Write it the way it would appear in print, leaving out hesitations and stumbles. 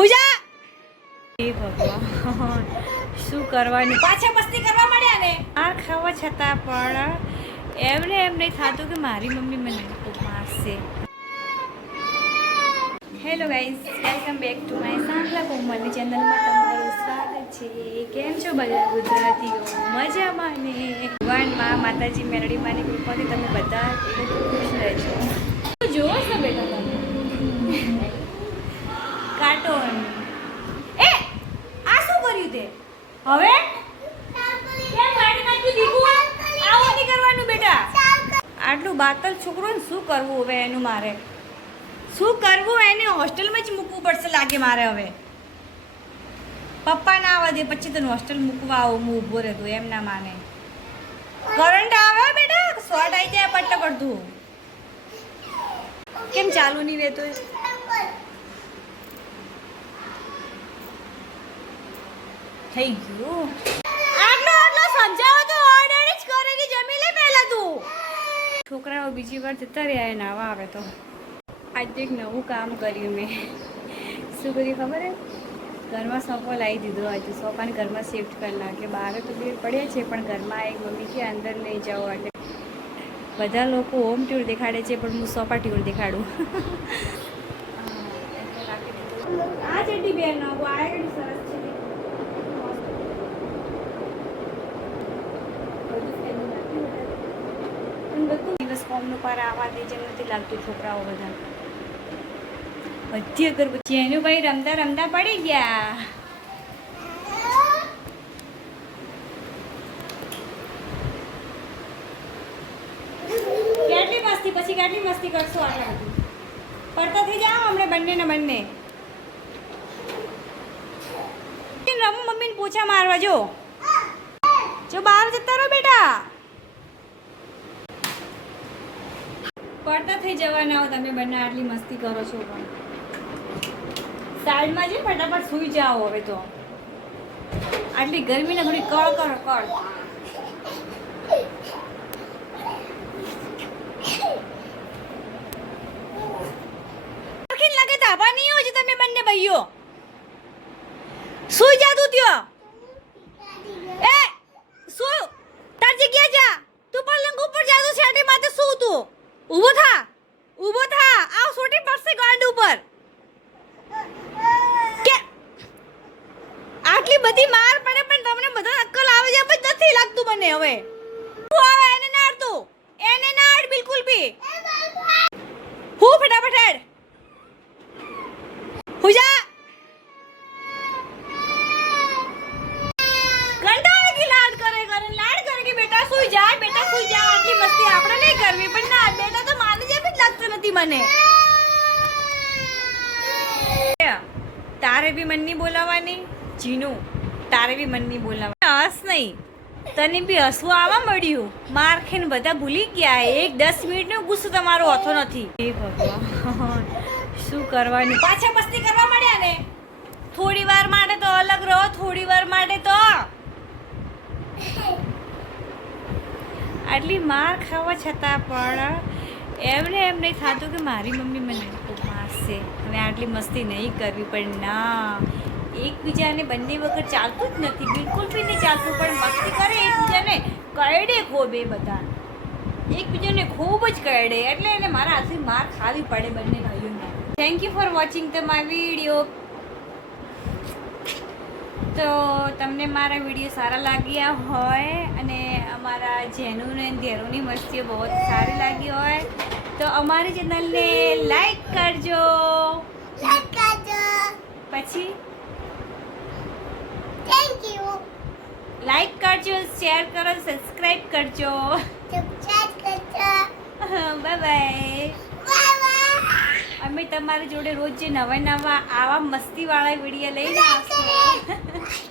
પૂજા એ ભગવાન શું કરવાનું, પાછા મસ્તી કરવા માંડ્યા ને. આ ખાવા છતાં પણ એમને થતું કે મારી મમ્મી મને ખૂબ મારશે. Hello guys, welcome back to my સાંભલા કોમલની ચેનલમાં તમારું સ્વાગત છે. કેમ છો બધા ગુજરાતીઓ? મજામાં ને? ભગવાનમાં માતાજી મેરડી માની કૃપાથી તમે બધા ખુશ રહેજો. જોવો છો બેટા તમે કાર્ટૂન? એ આ શું કર્યું તે? હવે કેમ ગાડી નાખી દીકું? આવું નહીં કરવાનું બેટા. આટલું બાતલ છોકરો ને શું કરવું હવે એનું? મારે શું કરવું? એને હોસ્ટેલમાં જ મૂકવું પડશે લાગે મારે હવે. પપ્પા ના આવવા દે પછી તને હોસ્ટેલ મૂકવા આવું. હું ઊભો રહેતો એમ ના માને. કરંટ આવે બેટા, શોર્ટ આવી જાય પટ્ટ પડતું. કેમ ચાલુ નહીં રહેતો? થઈ ગયું. આટલો સમજાવો તો ઓર્ડર જ કરે કે જમી લે પહેલા તું. છોકરાઓ બીજી વાર જતા રહ્યા નાવા આવે તો. આજે એક નવું કામ કર્યું મેં. શું કર્યું ખબર હે? ઘરમાં સોફો લાવી દીધો. આજે સોફાને ઘરમાં શિફ્ટ કરી નાખે. બહાર તો બે પડ્યા છે પણ ઘરમાં એક મમ્મી કે અંદર નહીં જાઓ. એટલે બધા લોકો હોમ ટૂર દેખાડે છે પણ હું સોફા ટૂર દેખાડું. આ ચડ્ડી બેન નાખો. આ કેટલી સરસ છે. બધું દિવસ કોમનું પર આવવા દે જેમ નથી લાગતું. છોકરાઓ બધા બધી અગરબત્તી. એનું ભાઈ રમતા રમતા પડી ગયા. કેટલી મસ્તી પછી કેટલી મસ્તી કરશો? આટલા બધી પડતા થઈ જાઓ હમણાં બંને ને બંને. રમું મમ્મીને પોછા મારવા. જો બહાર જતા રહો બેટા. પડતા થઈ જવાના હો તમે બંને. આટલી મસ્તી કરો છો પણ સાઈડમાં જઈ ફટાફટ સૂઈ જાઓ હવે તો. આટલી ગરમીને થોડી કળ કરો કળ. લાગે તાપા નહીં હોય છે તમે બંને ભાઈઓ. સૂઈ જા તું ત્યાં. એ સૂ તાર જગ્યા જા. તું પલંગ ઉપર જા. તું શેટી માથે સૂ. તું ઊભો થા. આવ સોટી પડશે ગાંડ ઉપર. કે આટલી બધી માર પડે પણ તમને બધા અક્કલ આવે છે પણ નથી લાગતું મને હવે. તું આવે એને નાડ. તું એને નાડ બિલકુલ બી. હું ફટાફટ હેડ. હુજા કંટાળે કે લાડ કરે કે બેટા સુઈ જા. બેટા સુઈ જા. આટલી મસ્તી આપણે નહીં કરવી પણ ના બેટા તો માને જેમ જ લાગતું નથી મને. તારે બી મન નહીં બોલાવવાની જીનું. તારે બી મન નહીં બોલાવવાની. હસ નહીં. તને બી હસવું આવવા મળ્યું. માર ખાઈને બધા ભૂલી ગયા. 10 મિનિટનો ગુસ્સો તમારો હોતો નથી. એ ભગવાન શું કરવાનું, પાછા મસ્તી કરવા માંડ્યા ને. થોડી વાર માટે તો અલગ રહો. થોડી વાર માટે તો આટલી માર ખાવા છતાં પણ એમ નહીં થતું કે મારી મમ્મી મને ખૂબ મારશે. હવે આટલી મસ્તી નહીં કરવી પણ ના. એકબીજાને બંને વખત ચાલતું જ નથી. બિલકુલ બી નહીં ચાલતું પણ મસ્તી કરે એકબીજાને કરડે ખૂબ. એ બધા એકબીજાને ખૂબ જ કરડે એટલે એને મારા હાથથી માર ખાવી પડે બંને ભાઈઓને. Thank you for watching the my video. તો તમને મારા વિડીયો સારા લાગ્યા હોય અને અમારા જેનું ને ધેરુની મસ્તીઓ બહુ જ સારી લાગી હોય તો અમારી ચેનલને લાઈક કરજો. પછી થેન્ક યુ. લાઈક કરજો, શેર કરો, સબસ્ક્રાઇબ કરજો. Bye bye. અમે તમારી જોડે રોજ જે નવા આવા મસ્તીવાળા વિડીયો લઈને આવશું.